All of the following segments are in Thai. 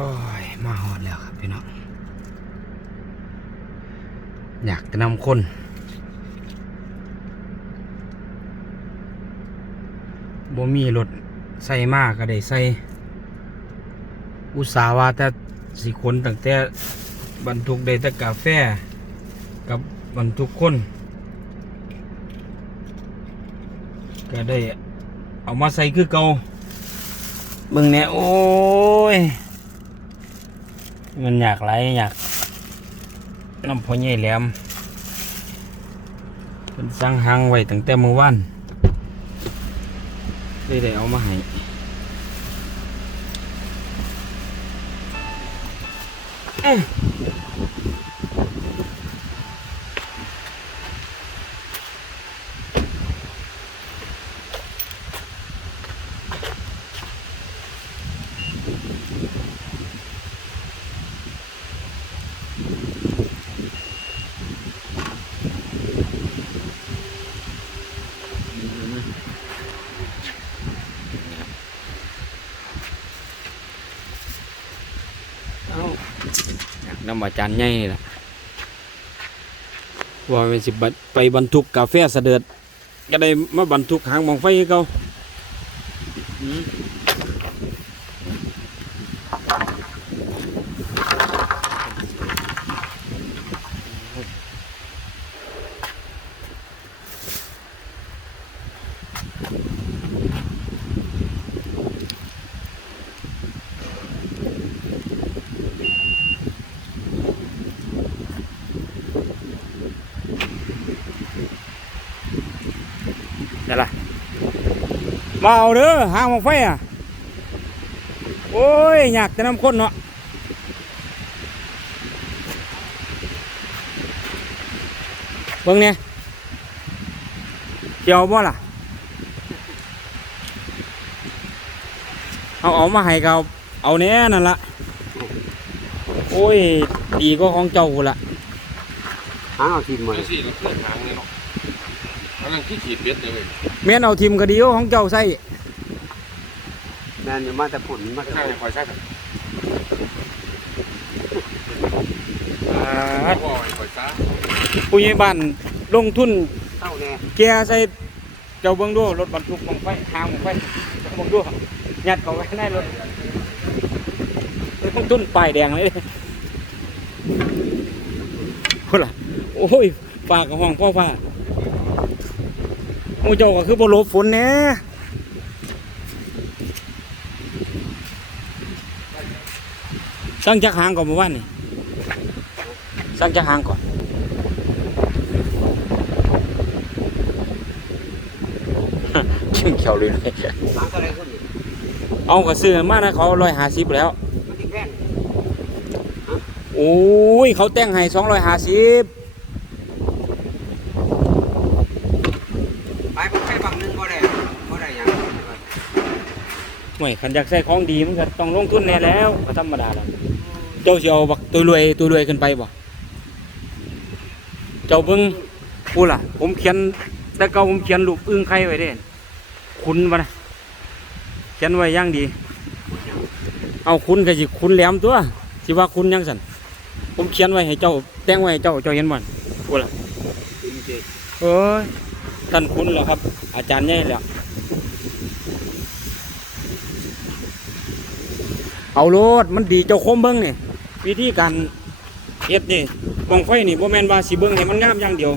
โอ้ยมาหอดแล้วครับพี่น้องอยากจะนำคนบ่มีรถใส่มากก็ได้ใส่อุตสาห์ว่าแต่สิคนตั้งแต่บรรทุกได้แต่กาแฟ กับบรรทุกคนก็ได้เอามาใส่คือเกาเบิ่งเนี่ยโอ้ย มันอยากไหลอยากน้ำพอใหญ่แหลมเป็นสั่งหางไว้ตั้งแต่เมื่อวานได้ได้เอามาให้อื้ น้ำอาจารย์ใหญ่นี่แหละว่าเป็นสิบไปบรรทุกกาแฟเสด็จก็ได้มาบรรทุกหางมองไฟให้เขา มาเอาเด้อหางมองไฟอะ โอ้ยอยากจะนำคนเนาะเบิ่งเนี่ยเกี่ยวบ่ล่ะ เอาเอามาให้เขาเอาแน่นั่นละโอ้ย ดีก็ของเจ้ากูละหางเอาทีมมาไอ้สี่เราเพื่อนหางเลยเนาะกำลังขี้ขีดเบ็ดเลยเว้ยเมียนเอาทีมก็ดีก็ของเจ้าใส่ แม่นอยู่มาแต่ผลมาไม่แต่ใช่ผลคอยใช่ครับอ่าพ่อไอ้คอยซ่าผู้ใหญ่บ้านลงทุนเท่าแน่แกใส่เจ้าเบิ้งดูรถบรรทุกมองไฟทางมองไฟเบิ้งดูยัดเขาไว้ในรถลงทุนป้ายแดงเลยคนละโอ้ยปากกับห้องพ่อฟ้าโอ้เจ้าก็คือบ่หลบฝนแหน่ สั่งจักหางก่อนเมื่อวานนี่สั่งจักหางก่อนชิมเขียวเลยหางอะไรขึ้นนี่เอากระซื้อมานะเขาร้อยห้าสิบแล้วมันที่แพงโอ้ยเขาแต่งให้สองร้อยห้าสิบไปผมใช้บังหนึงบ่ได้บ่ได้หยังไม่ขันอยากใส่ของดีมันก็ต้องลงทุนแน่แล้วก็ธรรมดาแล้วเจ้าสิเอาบักตัวรวยตัวรวยขึ้นไปบ่เจ้าเบิ่งพูดล่ะ ผมเขียน แต่เก่าผมเขียนรูปอึ้งไข่ไว้เด้คุณวะนะเขียนไว้ย่างดี เอาคุณก็สิคุณแหลมตัวสิว่าคุณยังสันผมเขียนไว้ให้เจ้า แต่งไว้ให้เจ้าเจ้าเห็นบ่พูดล่ะเอ้ยท่านคุณเหรอครับ อาจารย์ใหญ่แล้วเอาโลดมันดีเจ้าคมเบิ้งนี่ วิธีการเฮ็ดนี่บองไฟนี่บ่แม่นว่าสิเบิ้งให้มันงามอย่างเดียว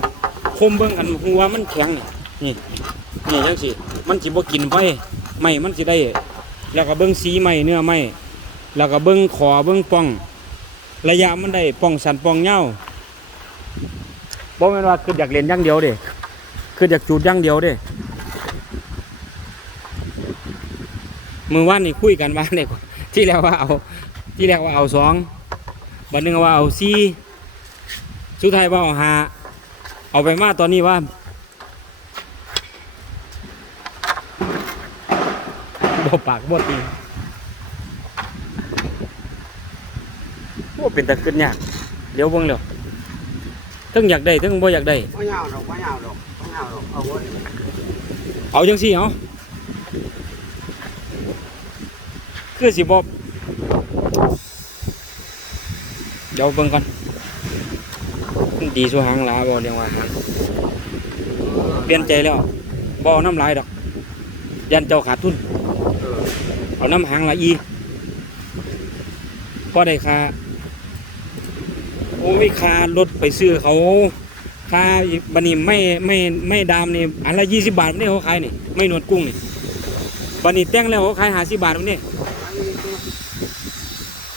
คมเบิ้งอันหัวมันแข็งนี่นี่นี่จังสิมันสิบ่กินไฟไม้มันสิได้ แล้วก็เบิ้งสีไม้เนื้อไม้แล้วก็เบิ้งขอเบิ้งป้อง ระยะมันได้ป้องสันป้องเงาบ่แม่นว่าคืออยากเล่นอย่างเดียวเด้คืออยากจูดอย่างเดียวเด้มือว่านนี่คุยกันว่าเนี่ยที่แรกว่าเอา ที่แรกว่าเอาสอง บัดหนึงว่าเอาสี่สุดท้ายว่าเอาหาเอาไปมาตอนนี้ว่าบ่ปากบ่ตีโอ้เป็นตะขึ้นยากเดี๋ยวเบิ่งเร็วทั้งอยากได้ทั้งบ่อยากได้บ่ยาวดอกบ่ยาวดอกบ่ยาวดอกเอาไว้เอาจังสี่เอาคือสิบ เดี๋ยวเบิ่งก่อนมันดีสุหางหลาบ่เรียกว่าหางเปลี่ยนใจแล้วบ่อน้ำลายดอก ยันเจ้าขาดทุนเอาน้ำหางละอีก็ได้ค่าโอ้ยค่ารถไปซื้อเขาค่าบันนี้ไม่ไม่ไม่ดามนี่อันละยี่สิบบาทนี่เขาขายนี่ไม่นวดกุ้งนี่บันนี้แต่งแล้วเขาขายหาสิบบาทนี่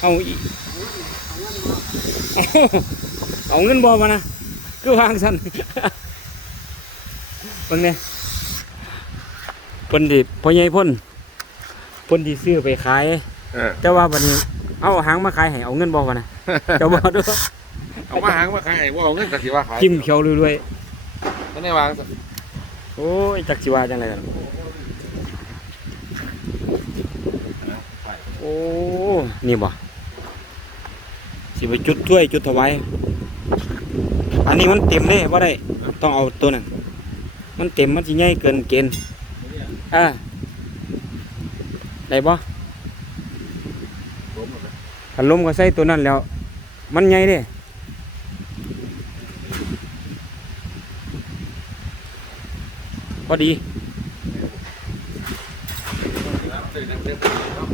เอาอีเอา เอาเงินบอมานะคือวางสันเบิ่งเนี่ยเพิ่นดิพ่อใหญ่พ่นเพ่นที่ซื้อไปขายเออแต่ว่าบัดนี้ เอาหางมาขายให้เอาเงินบ่วะนะเจ้าบ่เด้วยเอามาหางมาขายว่าเอาเงินจากที่ว่าขายจิ้มเขียวเรื่อยนั่นได้วางซะๆโอ้ยจักสิว่าจังไดกันโอ้นี่บ่ สิไปจุดถ้วยจุดถวายอันนี้มันเต็มเด้บ่าได้ ต้องเอาตัวนั้นมันเต็มมันสิใหญ่เกินเกณฑ์อ่าได้บ่พัดลมก็ใส่ตัวนั้นแล้ว มันใหญ่เด้พอดี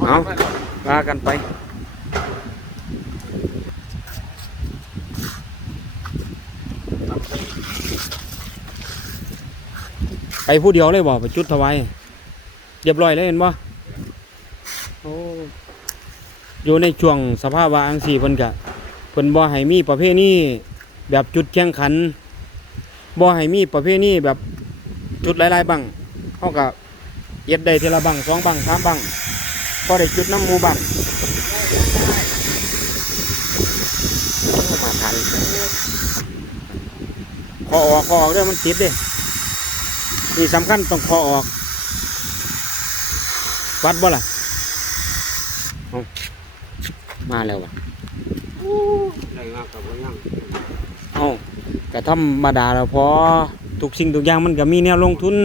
เอาลากันไป ไปผู้เดียวเลยบ่ไปจุดถวายเรียบร้อยเลยเห็นบ่โอ้อยู่ในช่วงสภาพวะอังสีเพิ่นกะเพิ่นบ่ให้มีประเภทนี้แบบจุดแข่งขันบ่ให้มีประเภทนี้แบบจุดหลายๆบังเฮาก็เย็ดได้ทีละบังสองบังสามบังพอได้จุดน้ำมูบังมาทัน คอออกคอออกเด้อมันติดเด้นี่สำคัญต้องคอออก วัดบ่ล่ะเอามาแล้ววะได้มากกับว่ายังเอาแต่ธรรมดาแล้วพอทุกสิ่งทุกอย่างมันก็มีแนวลงทุน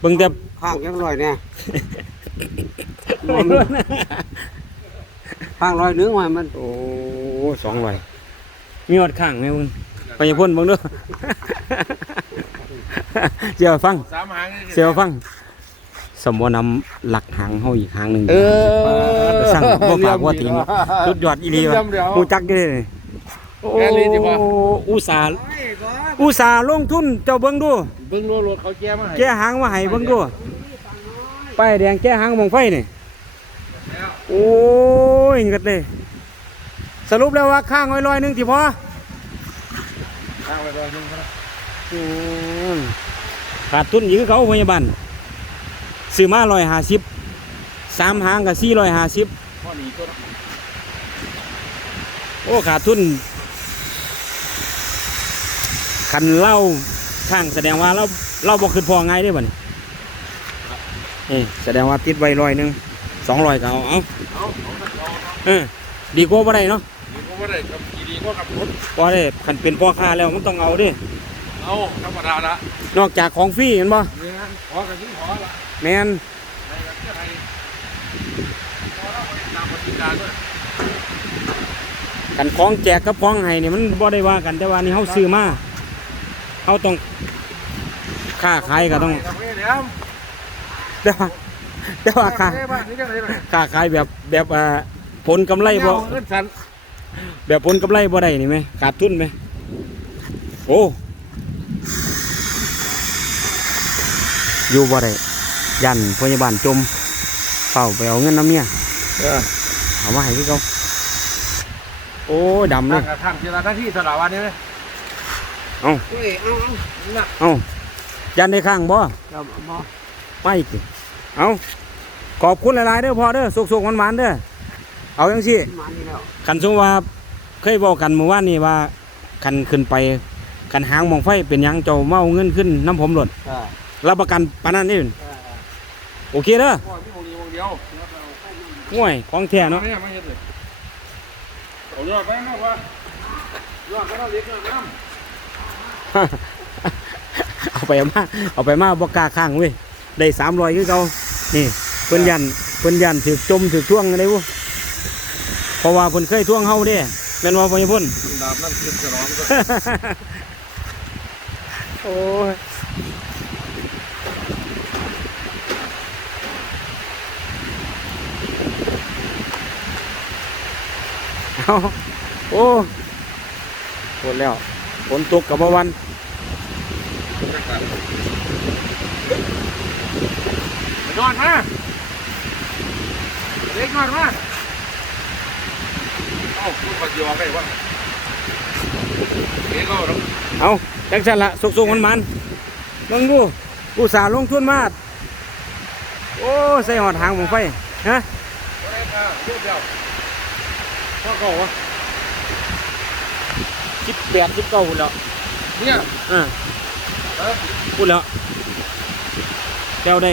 เบิ่งแต่ข้างยังลอยเนี่ยข้างลอยนึงไว้มัน โอ้สองร้อยมีอดข้างไหมมึง ไปอย่าพ่นเบิ่งเด้วยเจียวฟังสามหางนี่เจียวฟัง สมบูนำหลักหางเฮาอีกหางหนึ่งเออสั่งบ่ฝากบ่ทิ้งสุดยอดอีหลีวะฮู้จักเด้อโอ้อุตส่าห์อุตส่าห์ลงทุนเจ้าเบิ่งดูเบิ่งรัวรถเขาแก้มาให้แก้หางมาให้เบิ่งดูป้ายแดงแก้หางมองไฟนี่โอ้ยเงิดเลยสรุปแล้วว่าข้างไว้ร้อยหนึงที่พอ ข้างไปเลยนึงนะอืมขาดทุนอยู่คือเขาพยาบาลซื้อมาร้อยห้าสิบสามหางกับสี่ร้อยห้าสิบข้อนี้ก็โอ้ขาดทุนคันเล่าข้างแสดงว่าเราเราบอกขึ้นพอง่ายได้บ่เนี่ยนี่แสดงว่าติดไว้ร้อยหนึ่งสองร้อยก็เอาเอาเอาเอาเอาเออดีกว่าบ่ได้เนาะดีก็ว่าได้กับ ดีก็กับรถพอได้คันเป็นพ่อค้าแล้วมันต้องเอาเดิเอาธรรมดาละนอกจากของฟรีเห็นบ่เนี่ยขอกันที่ขอละแมนในกับเพื่อไทยขอแล้วไปตามปฏิการด้วยคันของแจกกับของให้เนี่ยมันบ่ได้ว่ากันแต่ว่านี่เฮาซื้อมาเฮาต้องค้าขายก็ต้องกับเพื่อนเดี๋ยวแต่ว่าแต่ว่าค้าเฮ้ยบ้านนี่จังเลยนะค้าขายแบบแบบอ่าผลกำไรบ่เงินสัน แบบผลกำไรบ่ได้นี่ไหมขาดทุนไหมโอ้อยู่บ่ได้ยันพยาบาลจมเฝ้าไปเอาเงินน้ำเมียเออเอามาให้พี่เขาโอ้ดำเลทางยกับทางเจรจาที่สระวันนี่ไหมเฮ้ยเอาเอาน่ะเอายันได้ข้างบ่เราบ่ไปสิเอาขอบคุณหลายๆเด้อพ่อเด้อสุกๆหวานๆเด้อ เอาจังซี่มานี่แล้วคันสมมุติว่าเคยบอกกันเมื่อวานนี้ว่าคันขึ้นไปคันหางมองไฟเป็นหยังเจ้าเมาเอาเงินขึ้นน้ำผมหลดเออรับประกันปานนั้นนี่เออโอเคเด้อพ่อพี่โมงเดียวโมงเดียวง่วยของแท้เนาะไม่ไม่เห็นเลยเอายอดไปนะว่ายอดก็ต้องเล็กน้ำเอาไปมาเอาไปมาบกล้าข้างเว้ยได้สามร้อยคือเขานี่เพิ่นยันเพิ่นยันถือจมถือช่วงอะไรวะ เพราะว่าเพิ่นเคยท่วงเฮาเด้แม่นว่าพ่อใหญ่พุ่นดาบนั่นคือฉลองก็โอ้ยเอาโอ้ฝนแล้วฝนตกกับเมื่อวันนอนมาเล็กนอนมา เอ้าพูดมาจีวได้วะเล็กก็ต้องเอาจังสันละสุกๆมันมันๆเบิ่งดูอุตส่าห์ลงทุนมาโอ้ใส่หอดหางผมไฟฮะได้ค่ะเที่ยวเดียวพ่อเก่าวะสิบแปดสิบเก้าพูดแล้วเนี่ยอ่าเออพูดแล้วแก้วได้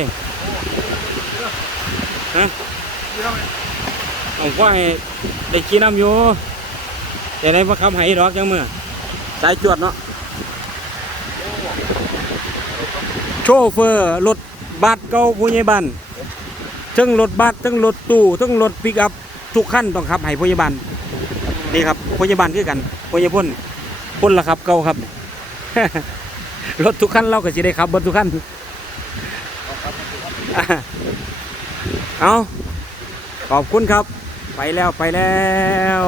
ฮะที่ทำไม ผมก็ให้ได้กินน้ำอยู่แต่ได้มาคำให้ดอกจังมือสายจวดเนาะโชเฟอร์รถบัสเก่าผู้ใหญ่บ้านทั้งรถบัสทั้งรถตู้ทั้งรถปิกอัพทุกขั้นต้องขับให้ผู้ใหญ่บ้านนี่ครับผู้ใหญ่บ้านคือกันผู้ใหญ่พ่นพ่นละครับเก่าครับรถทุกขั้นเราก็สิได้ขับเบนทุกขั้นเอาขอบคุณครับ ไปแล้วไปแล้ว